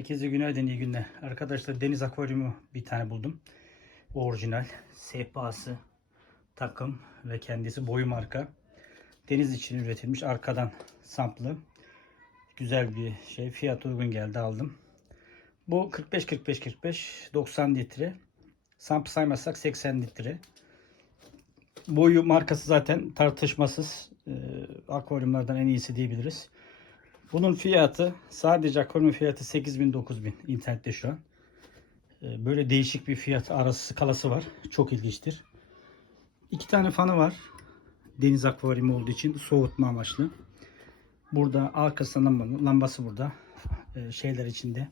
Herkese günaydın, iyi günler. Arkadaşlar deniz akvaryumu bir tane buldum. Orijinal, sehpası, takım ve kendisi boyu marka. Deniz için üretilmiş arkadan samplı. Güzel bir şey. Fiyat uygun geldi aldım. Bu 45 45 45 90 litre. Samp saymazsak 80 litre. Boyu markası zaten tartışmasız. Ee, akvaryumlardan en iyisi diyebiliriz. Bunun fiyatı sadece akvaryum fiyatı 8000 9000 internette şu an. Ee, Böyle değişik bir fiyat arası skalası var. Çok ilginçtir. İki tane fanı var. Deniz akvaryumu olduğu için soğutma amaçlı. Burada arkasında lamba, lambası burada. Ee, şeyler içinde.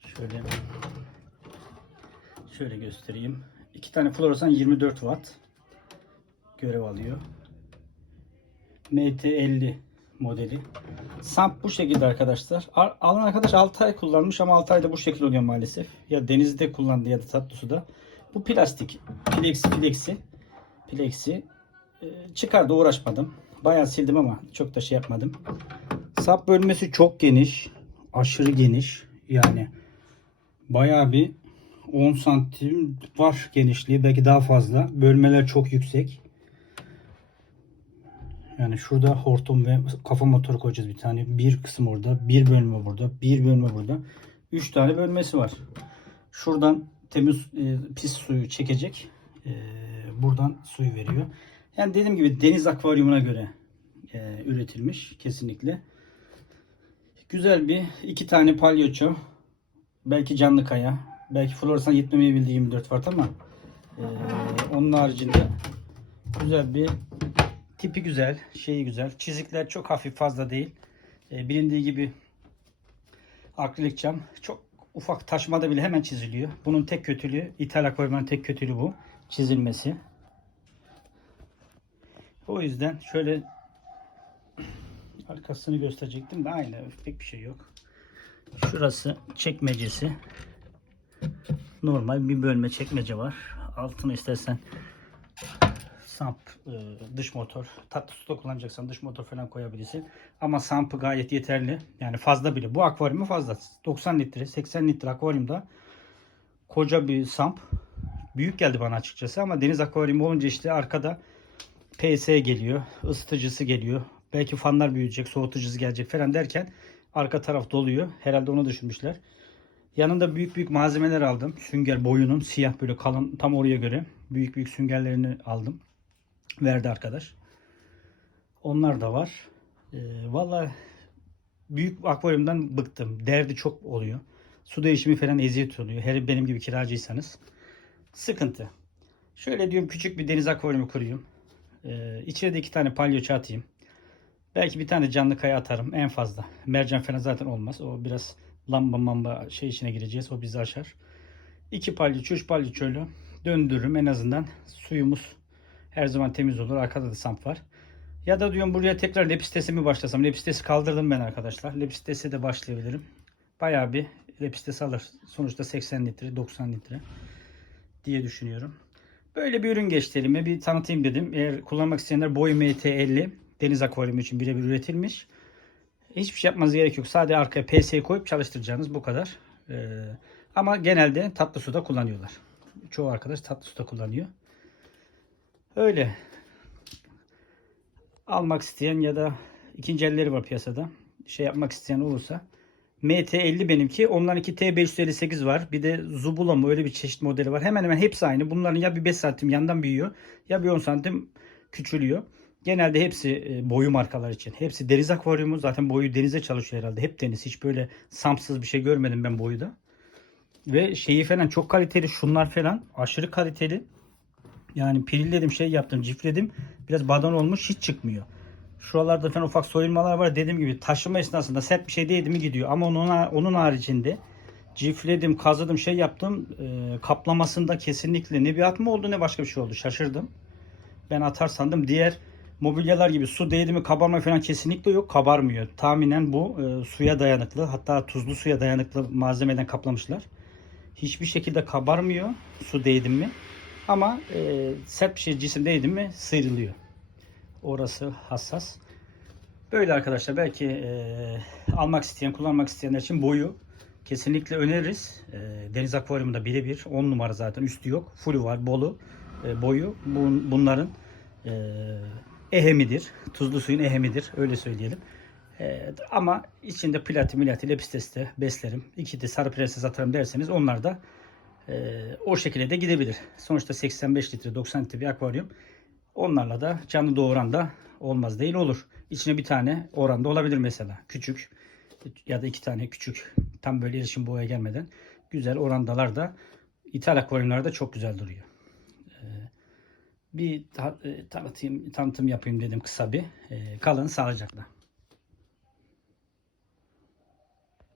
Şöyle şöyle göstereyim. İki tane floresan 24 watt görev alıyor. MT50 modeli. Samp bu şekilde arkadaşlar. Al- Alan arkadaş 6 ay kullanmış ama 6 ayda bu şekilde oluyor maalesef. Ya denizde kullandı ya da tatlı suda. Bu plastik. Plexi plexi. Plexi. Ee, çıkardı uğraşmadım. Bayağı sildim ama çok da şey yapmadım. Sap bölmesi çok geniş. Aşırı geniş. Yani bayağı bir 10 santim var genişliği. Belki daha fazla. Bölmeler çok yüksek. Yani şurada hortum ve kafa motoru koyacağız bir tane. Bir kısım orada, bir bölme burada, bir bölme burada. Üç tane bölmesi var. Şuradan temiz e, pis suyu çekecek. E, buradan suyu veriyor. Yani dediğim gibi deniz akvaryumuna göre e, üretilmiş kesinlikle. Güzel bir iki tane palyaço. Belki canlı kaya. Belki floresan yetmemeyebildiği 24 watt ama e, onun haricinde güzel bir Tipi güzel, şeyi güzel. Çizikler çok hafif fazla değil. E, bilindiği gibi akrilik cam çok ufak taşmada bile hemen çiziliyor. Bunun tek kötülüğü, ithal akvaryumun tek kötülüğü bu. Çizilmesi. O yüzden şöyle arkasını gösterecektim de aynı pek bir şey yok. Şurası çekmecesi. Normal bir bölme çekmece var. Altına istersen samp e, dış motor tatlı suda kullanacaksan dış motor falan koyabilirsin. Ama sampı gayet yeterli. Yani fazla bile. Bu akvaryumu fazla. 90 litre 80 litre akvaryumda koca bir samp. Büyük geldi bana açıkçası ama deniz akvaryumu olunca işte arkada PS geliyor. ısıtıcısı geliyor. Belki fanlar büyüyecek, soğutucusu gelecek falan derken arka taraf doluyor. Herhalde onu düşünmüşler. Yanında büyük büyük malzemeler aldım. Sünger boyunun siyah böyle kalın tam oraya göre büyük büyük süngerlerini aldım verdi arkadaş. Onlar da var. Ee, Valla büyük akvaryumdan bıktım. Derdi çok oluyor. Su değişimi falan eziyet oluyor. Her benim gibi kiracıysanız. Sıkıntı. Şöyle diyorum küçük bir deniz akvaryumu kurayım. Ee, de iki tane palyaço atayım. Belki bir tane canlı kaya atarım en fazla. Mercan falan zaten olmaz. O biraz lamba mamba şey içine gireceğiz. O bizi aşar. İki palyaço, üç palyaçoyla döndürürüm. En azından suyumuz her zaman temiz olur. Arkada da samp var. Ya da diyorum buraya tekrar lepistesi mi başlasam? Lepistesi kaldırdım ben arkadaşlar. Lepistesi de başlayabilirim. Bayağı bir lepistesi alır. Sonuçta 80 litre, 90 litre diye düşünüyorum. Böyle bir ürün geçti elime. Bir tanıtayım dedim. Eğer kullanmak isteyenler boy MT50 deniz akvaryumu için birebir üretilmiş. Hiçbir şey yapmanız gerek yok. Sadece arkaya PS koyup çalıştıracağınız bu kadar. Ee, ama genelde tatlı suda kullanıyorlar. Çoğu arkadaş tatlı suda kullanıyor. Öyle. Almak isteyen ya da ikinci elleri var piyasada. Şey yapmak isteyen olursa. MT50 benimki. Onlarınki T558 var. Bir de Zubula mı öyle bir çeşit modeli var. Hemen hemen hepsi aynı. Bunların ya bir 5 santim yandan büyüyor ya bir 10 santim küçülüyor. Genelde hepsi e, boyu markalar için. Hepsi deniz akvaryumu. Zaten boyu denize çalışıyor herhalde. Hep deniz. Hiç böyle sampsız bir şey görmedim ben boyuda. Ve şeyi falan çok kaliteli. Şunlar falan aşırı kaliteli. Yani pirilledim şey yaptım cifledim. Biraz badan olmuş hiç çıkmıyor. Şuralarda falan ufak soyulmalar var. Dediğim gibi taşıma esnasında sert bir şey değdi mi gidiyor. Ama onun, onun haricinde cifledim, kazıdım, şey yaptım. E, kaplamasında kesinlikle ne bir atma oldu ne başka bir şey oldu. Şaşırdım. Ben atar sandım. Diğer mobilyalar gibi su değdi mi kabarma falan kesinlikle yok. Kabarmıyor. Tahminen bu e, suya dayanıklı. Hatta tuzlu suya dayanıklı malzemeden kaplamışlar. Hiçbir şekilde kabarmıyor su değdi mi. Ama e, sert bir şey cisim değdi mi sıyrılıyor. Orası hassas. Böyle arkadaşlar belki e, almak isteyen, kullanmak isteyenler için boyu kesinlikle öneririz. E, deniz akvaryumunda birebir 10 numara zaten üstü yok. Full var, bolu. E, boyu bun- bunların e, ehemidir. Tuzlu suyun ehemidir. Öyle söyleyelim. E, ama içinde plati, milati, lepisteste beslerim. İki de sarı prenses atarım derseniz onlar da e, o şekilde de gidebilir. Sonuçta 85 litre, 90 litre bir akvaryum. Onlarla da canlı doğuran da olmaz değil olur. İçine bir tane oranda olabilir mesela. Küçük ya da iki tane küçük tam böyle erişim boğaya gelmeden güzel orandalar da ithal akvaryumlarda çok güzel duruyor. Ee, bir ta- e, tanıtayım, tanıtım yapayım dedim kısa bir. Ee, kalın sağlıcakla.